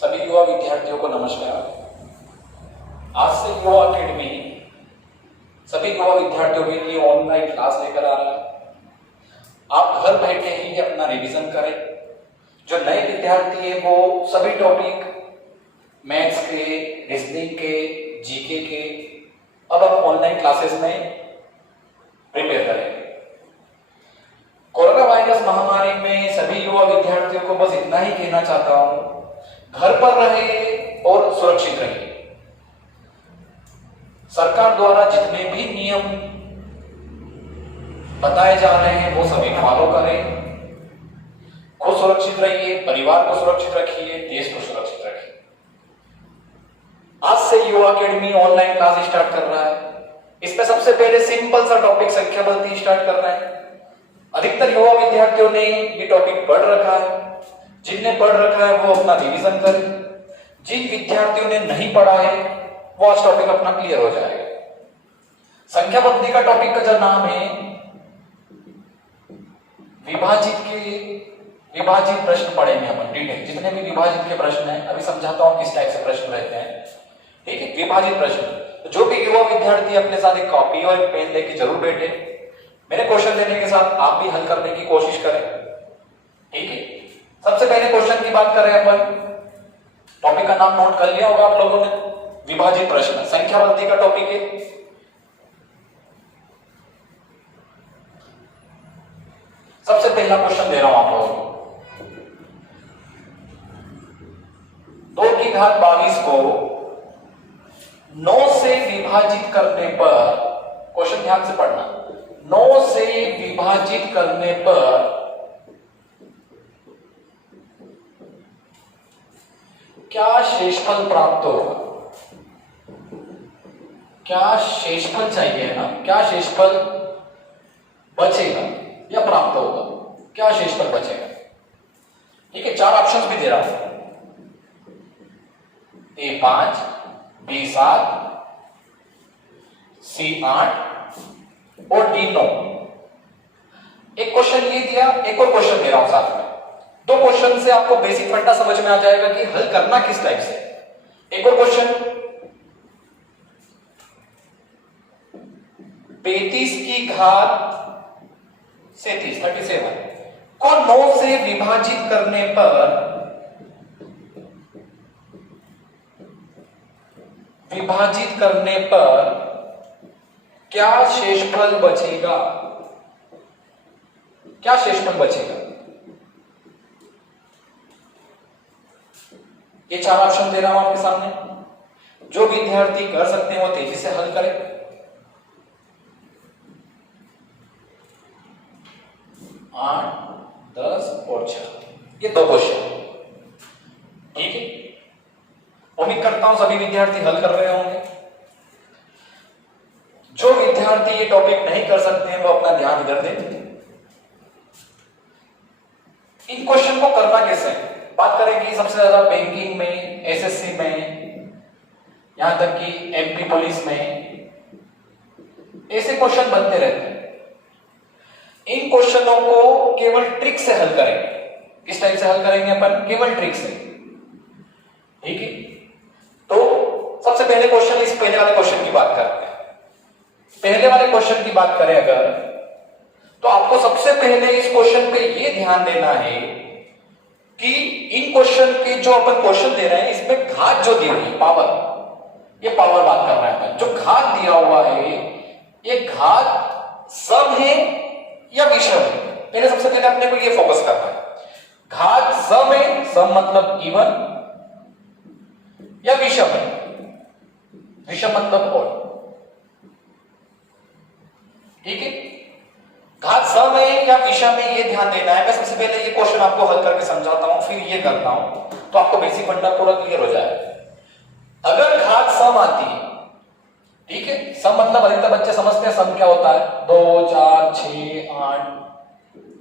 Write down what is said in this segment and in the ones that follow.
सभी युवा विद्यार्थियों को नमस्कार। आज से युवा अकेडमी सभी युवा विद्यार्थियों के लिए ऑनलाइन क्लास लेकर आ रहा है। आप घर बैठे ही अपना रिवीजन करें। जो नए विद्यार्थी है वो सभी टॉपिक मैथ्स के, रीजनिंग के, जीके के अब आप ऑनलाइन क्लासेस में प्रिपेयर करेंगे। कोरोना वायरस महामारी में सभी युवा विद्यार्थियों को बस इतना ही कहना चाहता हूं, घर पर रहिए और सुरक्षित रहिए। सरकार द्वारा जितने भी नियम बताए जा रहे हैं वो सभी फॉलो करें। खुद सुरक्षित रहिए, परिवार को सुरक्षित रखिए, देश को सुरक्षित रखिए। आज से युवा अकेडमी ऑनलाइन क्लास स्टार्ट कर रहा है। इसमें सबसे पहले सिंपल सा टॉपिक संख्या बलती स्टार्ट कर रहा है। अधिकतर युवा विद्यार्थियों ने ये टॉपिक पढ़ रखा है। जिनने पढ़ रखा है वो अपना रिवीजन करें। जिन विद्यार्थियों ने नहीं पढ़ा है वो आज टॉपिक अपना क्लियर हो जाएगा। संख्या पद्धति का टॉपिक का जो नाम है विभाजित प्रश्न पढ़ेंगे अपन डिटेल। जितने भी विभाजित के प्रश्न हैं अभी समझाता हूं किस टाइप से प्रश्न रहते हैं। ठीक है, विभाजित प्रश्न। जो भी युवा विद्यार्थी अपने साथ एक कॉपी और एक पेन लेके जरूर बैठे। मेरे क्वेश्चन देने के साथ आप भी हल करने की कोशिश करें। ठीक है, सबसे पहले क्वेश्चन की बात करें अपन। टॉपिक का नाम नोट कर लिया होगा आप लोगों ने। विभाजित प्रश्न संख्या पद्धति का टॉपिक है। सबसे पहला क्वेश्चन दे रहा हूं आप लोगों को। 2 की घात 22 को 9 से विभाजित करने पर, क्वेश्चन ध्यान से पढ़ना, 9 से विभाजित करने पर क्या शेषफल प्राप्त होगा? क्या शेषफल चाहिए ना, क्या शेषफल बचेगा या प्राप्त होगा? क्या शेषफल बचेगा? ठीक है, 4 ऑप्शंस भी दे रहा हूं। A5, B7, C8 और D9। एक क्वेश्चन ये दिया, एक और क्वेश्चन दे रहा हूं साथ में। 2 क्वेश्चन से आपको बेसिक फंडा समझ में आ जाएगा कि हल करना किस टाइप से। एक और क्वेश्चन, 35 की घात 37 को 9 से विभाजित करने पर क्या शेषफल बचेगा? क्या शेषफल बचेगा? ये 4 ऑप्शन दे रहा हूं आपके सामने। जो विद्यार्थी कर सकते हैं वो तेजी से हल करें। 8, 10 और 6 ये 2 क्वेश्चन। ठीक है, उम्मीद करता हूं सभी विद्यार्थी हल कर रहे होंगे। जो विद्यार्थी ये टॉपिक नहीं कर सकते हैं वो अपना ध्यान इधर दें। इन क्वेश्चन को करना कैसे? बात करें कि सबसे ज्यादा बैंकिंग में, एसएससी में, यहां तक कि एमपी पुलिस में ऐसे क्वेश्चन बनते रहते हैं। इन क्वेश्चनों को केवल ट्रिक से हल करेंगे। किस टाइप से हल करेंगे अपन? केवल ट्रिक से। ठीक है, तो सबसे पहले क्वेश्चन, इस पहले वाले क्वेश्चन की बात करते हैं। पहले वाले क्वेश्चन की बात करें अगर, तो आपको सबसे पहले इस क्वेश्चन पे ये ध्यान देना है कि इन क्वेश्चन के जो अपन क्वेश्चन दे रहे हैं इसमें घात जो दी हुई है, पावर, ये पावर बात कर रहे हैं। जो घात दिया हुआ है ये घात सम है या विषम है? पहले सबसे पहले अपने को ये फोकस करना है। घात सम है, सम मतलब इवन, या विषम है? विषम मतलब ओड। ठीक है, घात सम है या विषम है ये ध्यान देना है। मैं सबसे पहले ये क्वेश्चन आपको हल करके समझाता हूं, फिर ये करता हूं तो आपको बेसिक फंडा पूरा क्लियर हो जाएगा। अगर घात सम आती है, ठीक है, सम मतलब अधिकतर बच्चे समझते हैं सम क्या होता है, 2, 4, 6, 8।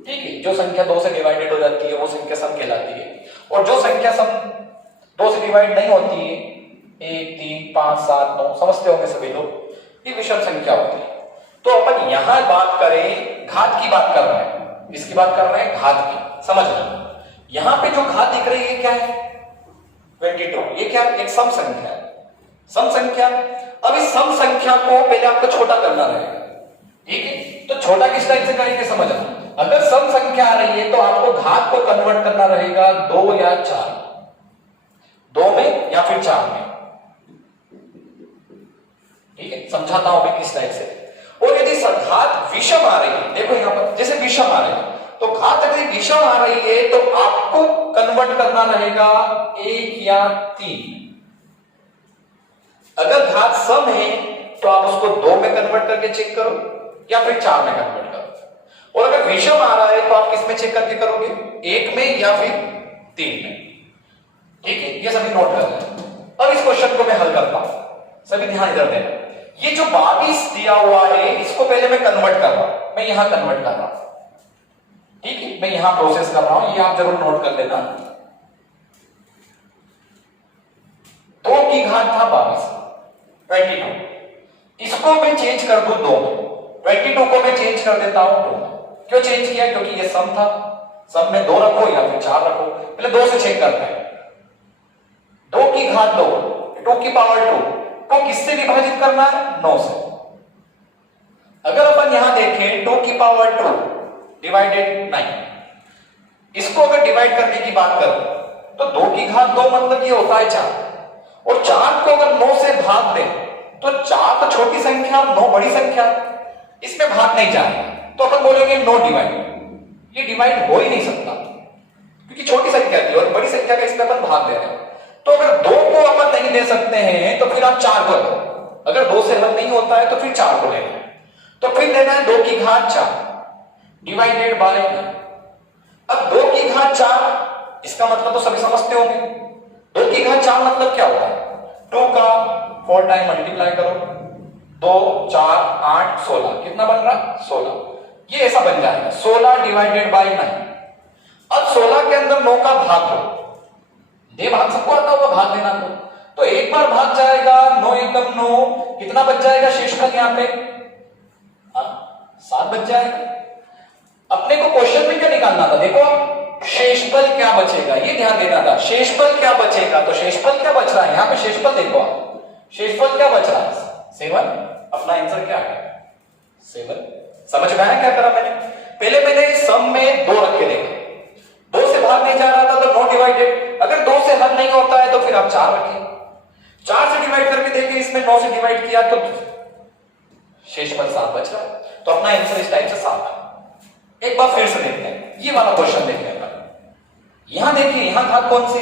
ठीक है, जो संख्या 2 से डिवाइडेड हो जाती है वो संख्या सम कहलाती है। और जो संख्या सम 2 से डिवाइड नहीं होती है, 1, 3, 5, 7, 9, समझते होंगे सभी लोग, ये विषम संख्या होती है। तो अपन यहां बात करें, घात की बात कर रहे हैं, इसकी बात कर रहे हैं घात की, समझ लो। यहां पे जो घात दिख रही है क्या है? 22। ये क्या, एक सम संख्या है, सम संख्या। अब इस सम संख्या को पहले आपको छोटा करना रहेगा, ठीक है। तो छोटा किस टाइप से करेंगे समझना। अगर सम संख्या आ रही है तो आपको घात को कन्वर्ट करना रहेगा 2 या 4, 2 में या फिर 4 में, ठीक है। समझाता हूं मैं किस टाइप से। और यदि घात विषम आ रही है, देखो यहां पर जैसे विषम आ रही है, तो घात अगर विषम आ रही है तो आपको कन्वर्ट करना रहेगा 1 या 3। अगर घात सम है तो आप उसको 2 में कन्वर्ट करके चेक करो या फिर 4 में कन्वर्ट करो। और अगर विषम आ रहा है तो आप किस में चेक करके करोगे, 1 में या फिर 3 में, ठीक है। ये सभी नोट कर लें। अब इस क्वेश्चन को मैं हल करता हूं, सभी ध्यान इधर देना। ये जो 22 दिया हुआ है इसको पहले मैं कन्वर्ट कर रहा हूं, मैं यहां कन्वर्ट कर रहा हूं, ठीक है। मैं यहां प्रोसेस कर रहा हूं, ये आप जरूर नोट कर लेना। 2 की घात था 22, 22। इसको मैं चेंज कर दूं 2 में, 22 को मैं चेंज कर देता हूं 2 में। क्यों चेंज किया, क्योंकि ये सम था, सम में 2 रखो या फिर 4 रखो। पहले 2 से चेक करते हैं। 2 की घात 2, 2 की पावर 2 को किससे विभाजित करना है, 9 से। अगर अपन यहां देखें 2 की पावर 2 डिवाइडेड 9, इसको अगर डिवाइड करने की बात करें तो 2 की घात 2 मतलब ये होता है 4, और 4 को अगर 9 से भाग दें तो 4 तो छोटी संख्या, 9 बड़ी संख्या, इसमें भाग नहीं जाएगा, तो अपन बोलेंगे नो डिवाइड। ये डिवाइड हो ही नहीं सकता क्योंकि छोटी संख्या थी और बड़ी संख्या का इसमें अपन भाग दे रहे हैं। तो अगर 2 को अपन नहीं दे सकते हैं तो फिर आप 4 को दो। अगर 2 से हल नहीं होता है तो फिर 4 को लेना है। तो फिर लेना है 2 की घात 4 डिवाइडेड बाय 9। अब 2 की घात 4, इसका मतलब तो सभी समझते होंगे। 2 की घात 4 मतलब क्या होता है, 2 का 4 टाइम मल्टीप्लाई करो, 2 4 8 16, कितना बन रहा, 16। ये ऐसा बन जाएगा 16 डिवाइडेड बाय 9। अब 16 के अंदर 9 का भाग दो, ये भाग सबको आता होगा भाग देना, तो एक बार भाग जाएगा, 9 एकम 9, कितना बच जाएगा शेषफल यहां पे, 7 बच जाएगा। अपने को क्वेश्चन में क्या निकालना था, देखो शेषफल क्या बचेगा, ये ध्यान देना था। शेषफल क्या बचेगा, तो शेषफल क्या बच रहा है, यहां पे शेषफल देखो आप, शेषफल क्या बच रहा है 7। अपना आंसर क्या है 7। समझ में आया क्या करा मैंने, पहले मैंने सम में 2 रख के देखा, 2 से भाग नहीं जा रहा था तो नो डिवाइडेड। अगर 2 से हल नहीं होता है तो फिर आप 4 रखिए, 4 से डिवाइड करके देखिए, इसमें 9 से डिवाइड किया तो शेषफल 7 बच रहा है। तो अपना आंसर इस टाइप से 7 है। एक बार फिर से देखते हैं, ये वाला क्वेश्चन देखते हैं। यहां देखिए, यहां घात कौन सी,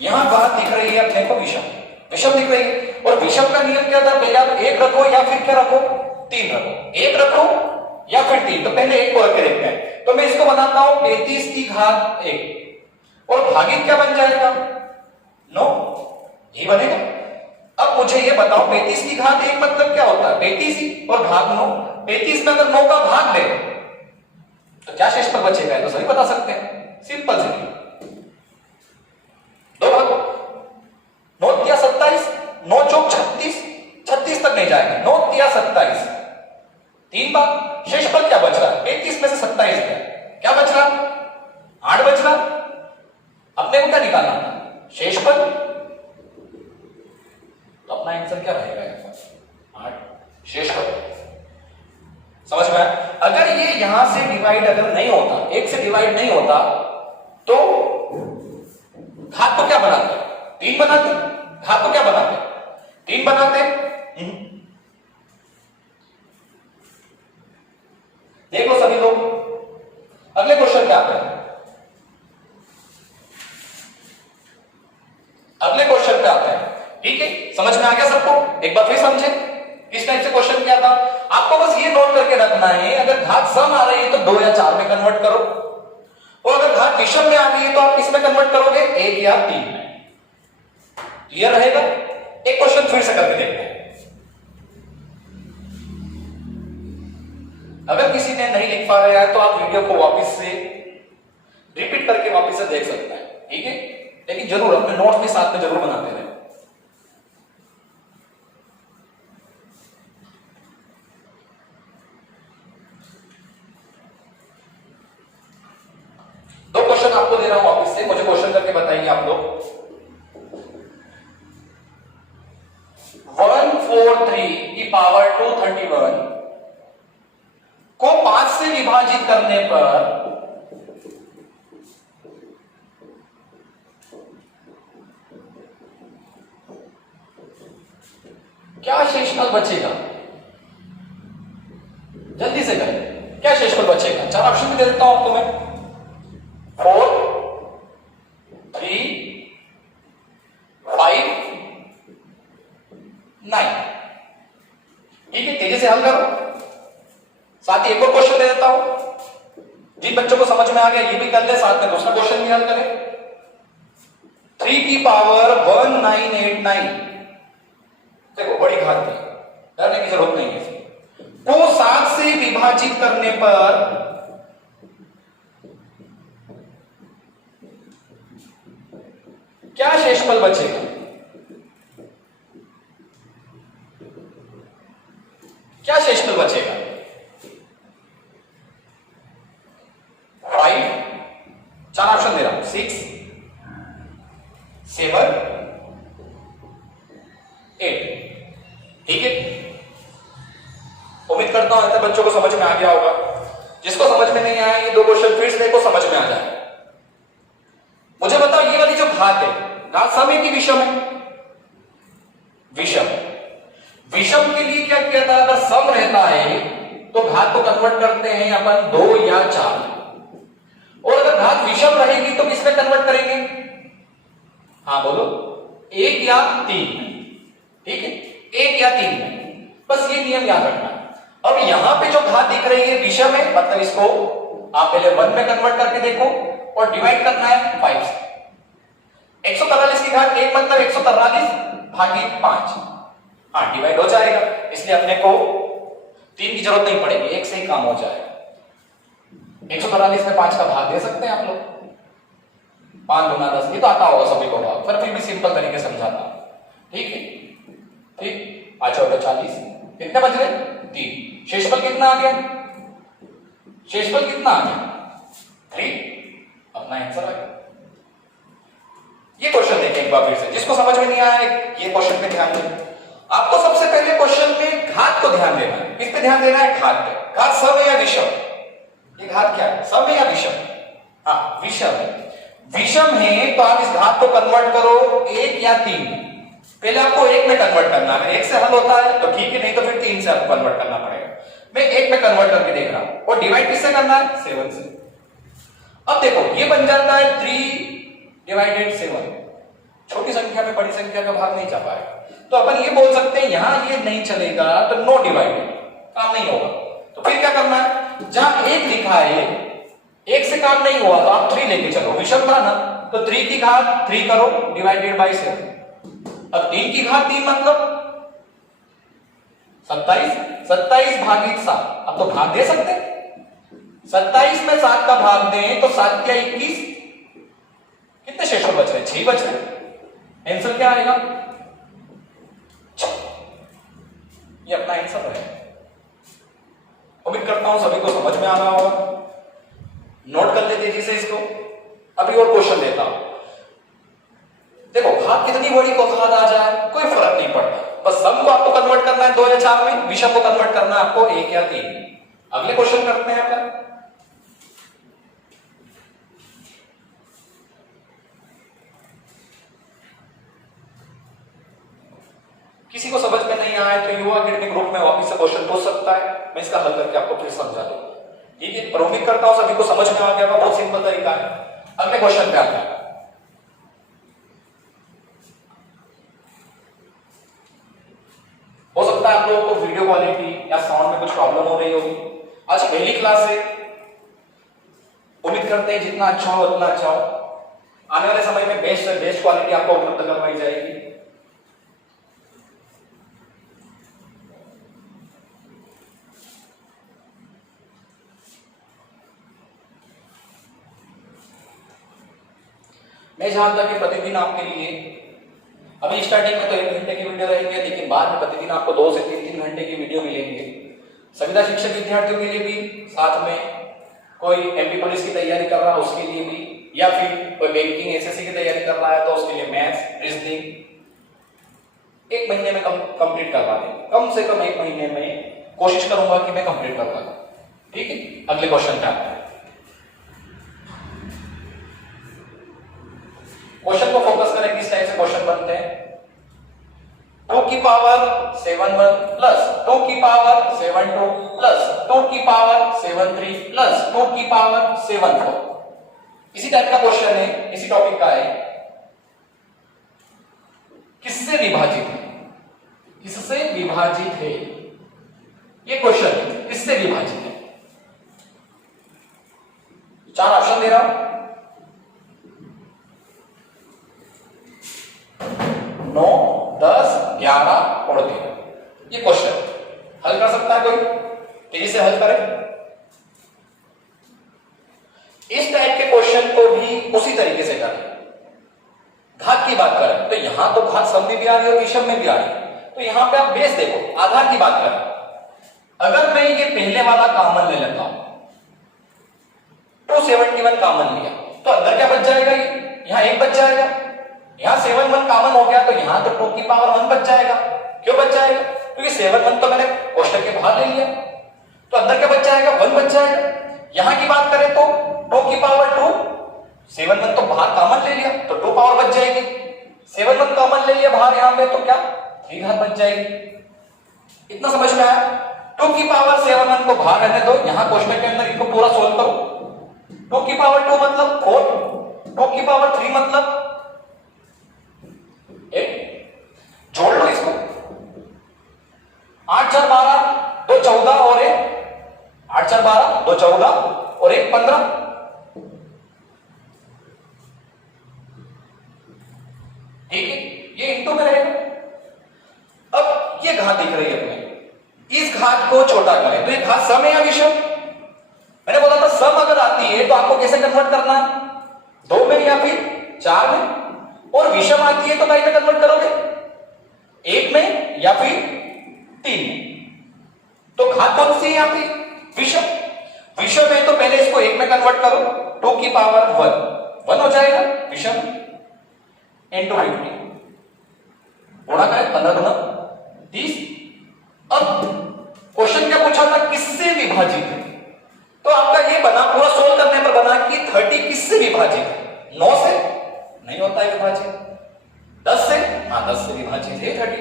यहां घात दिख रही है अपने को विषम, विषम दिख रही है। और विषम का नियम क्या था, पहले आप 1 रखो या फिर क्या रखो, 3 रखो, 1 रखो या फिर 3। तो पहले 1 को रख के देखते हैं। तो मैं इसको बनाता हूं 35 की घात 1, और भागित क्या बन जाएगा 9, यही बनेगा। अब मुझे ये बताओ 35 की घात 1 मतलब क्या होता है, 35 ही, और घात 9, 35 में अगर 9 का भाग दे तो क्या शेषफल बचेगा, तो सभी बता सकते हैं, सिंपल सी 2 भाग, 9 तिया 27, 9 चौक 36, 36 तक नहीं जाएगा, 9 तिया 27, 3 भाग। शेषफल क्या बच रहा है, 35 में से 27 गया, क्या बच रहा, 8 बच रहा। अपने को क्या निकालना था, शेषफल, तो अपना आंसर क्या रहेगा 8 शेषफल। समझ में आया। अगर ये यहां से डिवाइड अगर नहीं होता, 1 से डिवाइड नहीं होता तो घात को क्या बनाते, 3 बनाते, घात को क्या बनाते, 3 बनाते। देख लो सभी लोग, अगले क्वेश्चन क्या आता है, अगले क्वेश्चन पे आते हैं, ठीक है। समझ में आ गया सबको, एक बार फिर समझे किस टाइप से क्वेश्चन क्या था। आपको बस ये नोट करके रखना है, अगर घात सम आ रही है तो 2 या 4 में कन्वर्ट करो, और अगर घात विषम में आ रही है तो आप किस में कन्वर्ट करोगे, 1 या 3 में। क्लियर रहेगा। एक क्वेश्चन फिर से करके देखते हैं। अगर किसी ने नहीं लिख पा रहा है तो आप वीडियो को वापस से रिपीट करके वापस से देख सकते हैं, ठीक है। लेकिन जरूर अपने नोट में साथ में जरूर बनाते रहे। दो क्वेश्चन आपको दे रहा हूं वापस से, मुझे क्वेश्चन करके बताइए आप लोग। क्या शेषफल बचेगा? जल्दी से करें, क्या शेषफल बचेगा? 4 ऑप्शन दे देता हूं आपको मैं। 4, 3, 5, 9। ठीक है, तेजी से हल करो। साथ ही एक और क्वेश्चन दे देता हूं, जिन बच्चों को समझ में आ गया ये भी कर ले, साथ में दूसरा क्वेश्चन भी हल करें। 3 की पावर 1989, देखो बड़ी घात थी, डरने की जरूरत नहीं है। को 7 से विभाजित करने पर क्या शेषफल बचेगा? क्या शेषफल बचेगा? 5, 4 ऑप्शन दे रहा हूं, 6, 7, 8। ठीक है, उम्मीद करता हूं ऐसे बच्चों को समझ में आ गया होगा। जिसको समझ में नहीं आया, ये 2 क्वेश्चन फिर से देखो, समझ में आ जाए। मुझे बताओ, ये वाली जो घात है, घात सम है कि विषम है? विषम। विषम के लिए क्या किया था? अगर सम रहता है तो घात को कन्वर्ट करते हैं अपन 2 या 4, और अगर घात विषम रहेगी तो किसमें कन्वर्ट करेंगे? हाँ बोलो, 1 या 3। ठीक है, 1 या 3 में, बस ये नियम याद रखना। अब यहां पे जो घात दिख रही है विषम है, मतलब इसको आप पहले 1 में कन्वर्ट करके देखो और डिवाइड करना है 5 से। 143 की घात 1 मतलब 143 भागित 5। हाँ, डिवाइड हो जाएगा, इसलिए अपने को 3 की जरूरत नहीं पड़ेगी, 1 से ही काम हो जाएगा। 143 में 5 का भाग दे सकते हैं आप लोग, 5 दूना 10, ये तो आता होगा सभी को भाग, फिर भी सिंपल तरीके से समझाता। ठीक है, ठीक, 5 और 40, कितने बच गए? 3। शेषफल कितना आ गया? शेषफल कितना आ गया? 3। अपना आंसर आ गया। ये क्वेश्चन देखें एक बार फिर से, जिसको समझ में नहीं आया ये क्वेश्चन पे ध्यान दें। आपको सबसे पहले क्वेश्चन में घात को ध्यान देना है। किस पे ध्यान देना है? घात पे। घात सम है या विषम? ये घात क्या है? सम है या विषम? हाँ, विषम है। विषम है तो आप इस घात को कन्वर्ट करो 1 या 3। पहले आपको 1 में कन्वर्ट करना है। 1 से हल होता है तो ठीक है, नहीं तो फिर 3 से आपको कन्वर्ट करना पड़ेगा। मैं 1 में कन्वर्ट करके देख रहा हूं, और डिवाइड किससे करना है? 7 से। अब देखो ये बन जाता है 3/7। छोटी संख्या में बड़ी संख्या का भाग नहीं जा पाएगा, तो अपन ये बोल सकते हैं यहां ये नहीं चलेगा तो नो डिवाइडेड, काम नहीं होगा। तो फिर क्या करना है? जहां 1 लिखा है, 1 से काम नहीं हुआ तो आप 3 लेके चलो, विषम था ना, तो 3 की घात 3 करो डिवाइडेड बाई 7। अब 3 की घात 3 मतलब 27, 27 भागित 7। अब तो भाग दे सकते, 27 में 7 का भाग दें तो 7 क्या 21। कितने शेषफल बच रहे? 6 बच रहे। आंसर क्या आएगा? ये अपना आंसर है। उम्मीद करता हूं सभी को समझ में आ रहा होगा। नोट कर ले तेजी से इसको। अभी और क्वेश्चन देता हूं। देखो घात कितनी बड़ी को घात आ जाए कोई फर्क नहीं पड़ता, बस सम को आपको कन्वर्ट करना है 2 या 4 में, विषम को कन्वर्ट करना है आपको 1 या 3। अगले क्वेश्चन करते हैं अपन। किसी को समझ में नहीं आया तो युवा अकेडमी ग्रुप में वापस से क्वेश्चन पूछ सकता है, मैं इसका हल करके आपको फिर समझा दूंगा। ठीक है, पर उम्मीद करता हूं सभी को समझ में आ गया होगा। बहुत सिंपल तरीका है। अगले क्वेश्चन पे आते हैं। हो सकता है आप लोगों को वीडियो क्वालिटी या साउंड में कुछ प्रॉब्लम हो रही होगी। आज पहली क्लास है, उम्मीद करते हैं जितना अच्छा हो उतना अच्छा हो। आने वाले समय में बेस्ट से बेस्ट क्वालिटी आपको उपलब्ध करवाई जाएगी। मैं जहां तक प्रतिदिन आपके लिए, अभी स्टार्टिंग में तो 1 घंटे की वीडियो रहेंगे, लेकिन बाद में प्रतिदिन आपको 2 से 3 घंटे की वीडियो मिलेंगे। संविदा शिक्षक विद्यार्थियों के लिए भी, साथ में कोई एमपी पुलिस की तैयारी कर रहा है उसके लिए भी, या फिर कोई बैंकिंग एसएससी की तैयारी कर रहा है तो उसके लिए मैथ्स रीजनिंग 1 महीने में कंप्लीट करवा दें। कम से कम 1 महीने में कोशिश करूंगा कि मैं कंप्लीट करवा दूं। ठीक है, अगले क्वेश्चन पे आते हैं। क्वेश्चन को फोकस करें, किस टाइप से क्वेश्चन बनते हैं। 2 की पावर 7 1 प्लस 2 की पावर 7 2 प्लस 2 की पावर 7 3 प्लस 2 की पावर 7 4। इसी टाइप का क्वेश्चन है, इसी टॉपिक का है। किससे विभाजित है? किससे विभाजित है? ये क्वेश्चन है, किससे विभाजित है? 4 ऑप्शन दे रहा हूं, 9 10 11 और 13। ये क्वेश्चन हल कर सकता है कोई? तेजी से हल करे। इस टाइप के क्वेश्चन को भी उसी तरीके से करें। घात की बात करें तो यहां तो घात सम में भी आ रही है और विषम में भी आ रही है, तो यहां पे आप बेस देखो। आधार की बात करें, अगर मैं ये पहले वाला कॉमन ले लेता हूं, 271 कॉमन लिया तो अंदर क्या बच जाएगा? यहां 1 बच जाएगा। यहां 7 1 कॉमन हो गया तो यहां तो 2 की पावर 1 बच जाएगा। क्यों बच जाएगा? क्योंकि 7 1 तो मैंने कोष्टक के बाहर ले लिया, तो अंदर क्या बच जाएगा? 1 बच जाएगा। यहां की बात करें तो 2 की पावर 2, 7 1 तो बाहर कॉमन ले लिया तो 2 पावर बच जाएगी। 7 1 कॉमन ले लिया बाहर, यहां पे तो क्या 3 घात बच जाएगी। इतना समझ में आया? 2 की पावर 7 1 को बाहर रहने दो, यहां कोष्टक के अंदर इसको पूरा सोल्व करो। 2 की पावर 2 मतलब 4, 2 की पावर 3 मतलब 8। जोड़ लो इसको, 8 4 12 2 14 और 1, 8 4 12 2 14 और 1 15। ठीक है, ये इंटू में रहेगा। अब ये घात दिख रही है अपने, इस घात को छोटा करें तो ये घात सम है या विषम? मैंने बोला था सम अगर आती है तो आपको कैसे कन्वर्ट करना है? 2 में या फिर 4 में। और विषम आती है तो कहीं में कन्वर्ट करोगे? 1 में या फिर 3 में। तो घात कौन सी है यहाँ पे? विषम। विषम है तो पहले इसको 1 में कन्वर्ट करो, 2 की पावर 1 हो जाएगा विषम, इंटू 50 गुणा करें 15 गुना 30। अब क्वेश्चन क्या पूछा था? किससे विभाजित है? तो आपका ये बना, पूरा सोल्व करने पर बना कि 30 किससे विभाजित है? 9 से नहीं होता है विभाजित। 10 से? हाँ 10 से विभाजित है 30।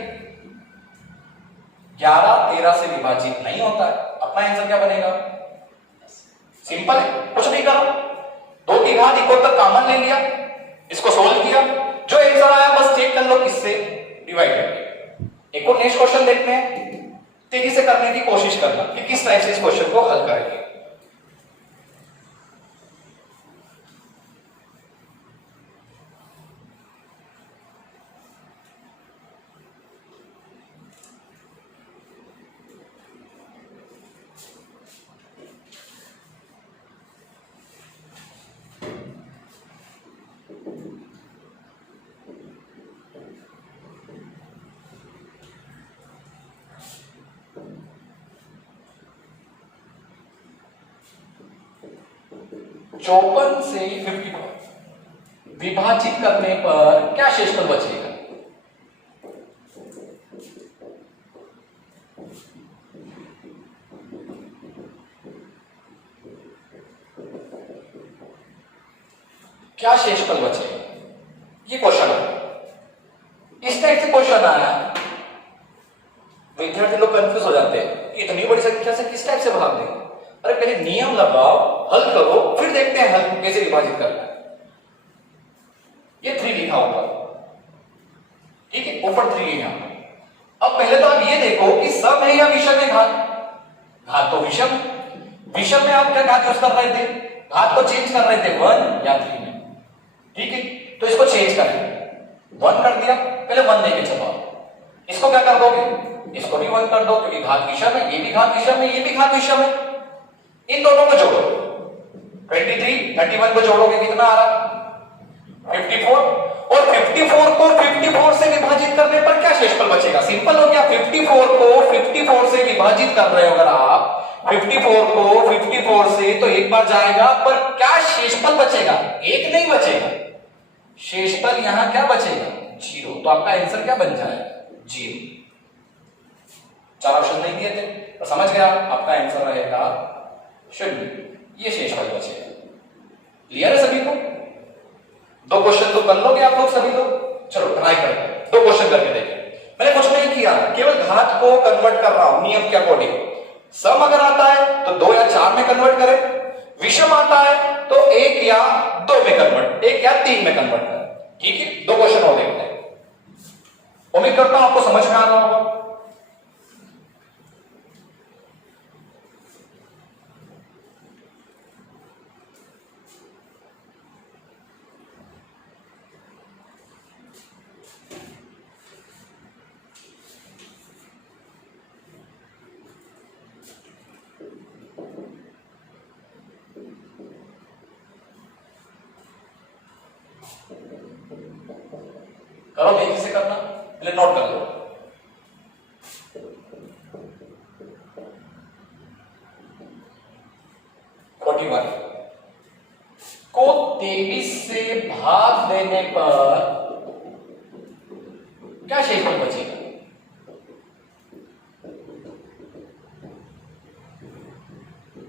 11 13 से विभाजित नहीं होता है। अपना आंसर क्या बनेगा? सिंपल है, कुछ नहीं करो, 2 की घात इक्वल तक कॉमन ले लिया, इसको सोल्व किया, जो आंसर आया बस चेक कर लो किससे डिवाइड करके। एक और नेक्स्ट क्वेश्चन देखते हैं, तेजी से करने की कोशिश करना कि किस टाइप से इस क्वेश्चन को हल करेंगे। चौपन से 54 विभाजित करने पर क्या शेषफल बचेगा? क्या शेषफल बचेगा? ये क्वेश्चन है। इस टाइप से क्वेश्चन आया, विद्यार्थी लोग कंफ्यूज हो जाते हैं, इतनी बड़ी संख्या से किस टाइप से भाग देंगे? अरे पहले नियम लगाओ, हल करो, फिर देखते हैं हल कैसे विभाजित करना है। ये 3 लिखा ऊपर, ठीक है, ऊपर 3 है यहां। अब पहले तो आप ये देखो कि सम है या विषम है घात? घात तो विषम। विषम में आप क्या घात यूज कर रहे थे? घात को चेंज कर रहे थे 1 या 3 में, ठीक है, तो इसको चेंज करें, 1 कर दिया, पहले 1 लेके चलो। इसको क्या कर दोगे? इसको भी 1 कर दो, क्योंकि घात विषम है, ये भी घात विषम है, ये भी घात विषम है। इन दोनों को जोड़ो, 23 31 को जोड़ोगे कितना आ रहा? 54। और 54 को 54 से विभाजित करने पर क्या शेषफल बचेगा? सिंपल हो गया, 54 को 54 से विभाजित कर रहे हो अगर आप, 54 को 54 से, तो एक बार जाएगा, पर क्या शेषफल बचेगा? 1 नहीं बचेगा, शेषफल यहां क्या बचेगा? 0। तो आपका आंसर क्या बन जाएगा? 0। 4 ऑप्शन नहीं दिए थे तो समझ गया, आपका आंसर रहेगा 0। ये शेषफल बचेगा। क्लियर है सभी को? 2 क्वेश्चन तो कर लोगे आप लोग सभी लोग। चलो ट्राई करते हैं, 2 क्वेश्चन करके देखें। मैंने कुछ नहीं किया, केवल घात 1 या 3 में कन्वर्ट करें। ठीक है, 2 क्वेश्चन और देखते हैं। उम्मीद करता हूं आपको समझ में आ रहा होगा। करो, तेजी से करना, पहले नोट कर लो। को 23 से भाग देने पर क्या शेषफल बचेगा?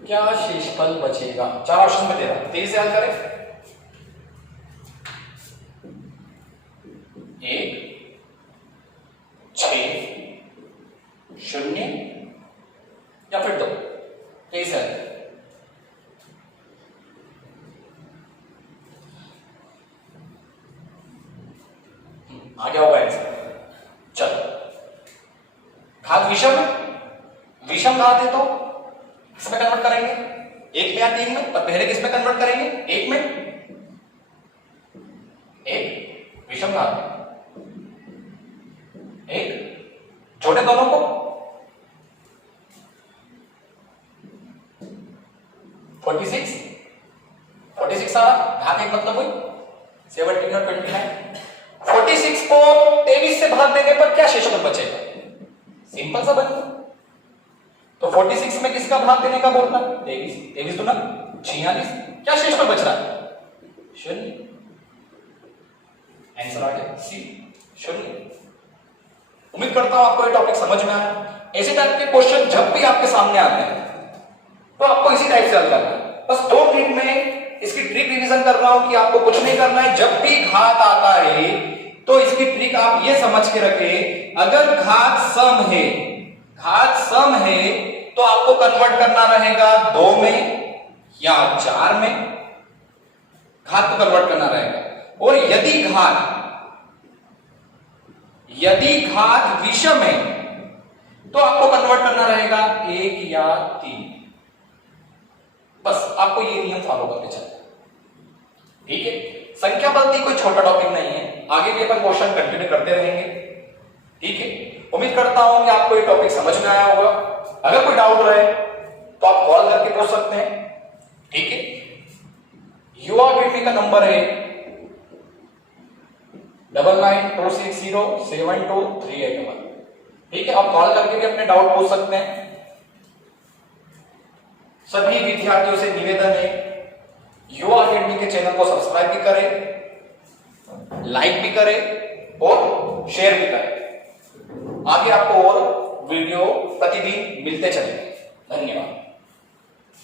क्या शेषफल बचेगा? 4 ऑप्शन में दे रहा हूं, तेजी से हल करें। 1, 6, 0 या फिर 2। तेजी से हल करें। आ गया होगा आंसर। चलो, घात विषम है, विषम घात है तो किसमें कन्वर्ट करेंगे? 1 में या 3 में? पर पहले किसमें कन्वर्ट करेंगे? 1 में। 1 विषम घात है, 1 जोड़े दोनों को, 46 आ रहा, घात 1 मतलब हुई 17 और 29। 46 को 23 से भाग देने पर क्या शेषफल बचेगा? सिंपल सा बनेगा। तो 46 में किसका भाग देने का बोलना? 23 दूना 46। क्या शेषफल बच रहा है? 0। आंसर आ गया सी, 0। उम्मीद करता हूं आपको ये टॉपिक समझ में आया। ऐसे टाइप के क्वेश्चन जब भी आपके सामने आते हैं तो आपको इसी टाइप से हल करना है। बस 2 मिनट में इसकी ट्रिक रिवीजन कर रहा हूं कि आपको कुछ नहीं करना है। जब भी घात आता है तो इसकी ट्रिक आप ये समझ के रखें, अगर घात सम है तो आपको कन्वर्ट करना रहेगा 2 में या 4 में, घात को कन्वर्ट करना रहेगा। और यदि घात विषम है तो आपको कन्वर्ट करना रहेगा 1 या 3। बस आपको ये नियम फॉलो करके चलना, ठीक है। संख्या बदलती कोई छोटा टॉपिक नहीं है, आगे भी अपन क्वेश्चन कंटिन्यू करते रहेंगे, ठीक है। उम्मीद करता हूं कि आपको ये टॉपिक समझ में आया होगा। अगर कोई डाउट रहे तो आप कॉल करके पूछ सकते हैं, ठीक है। युवा अकेडमी का नंबर है 9926072381, ठीक है। आप कॉल करके भी अपने डाउट पूछ सकते हैं। सभी विद्यार्थियों से निवेदन है, युवा अकेडमी के चैनल को सब्सक्राइब भी करें, लाइक भी करें और शेयर भी करें। आगे आपको और वीडियो प्रतिदिन मिलते चलेंगे। धन्यवाद।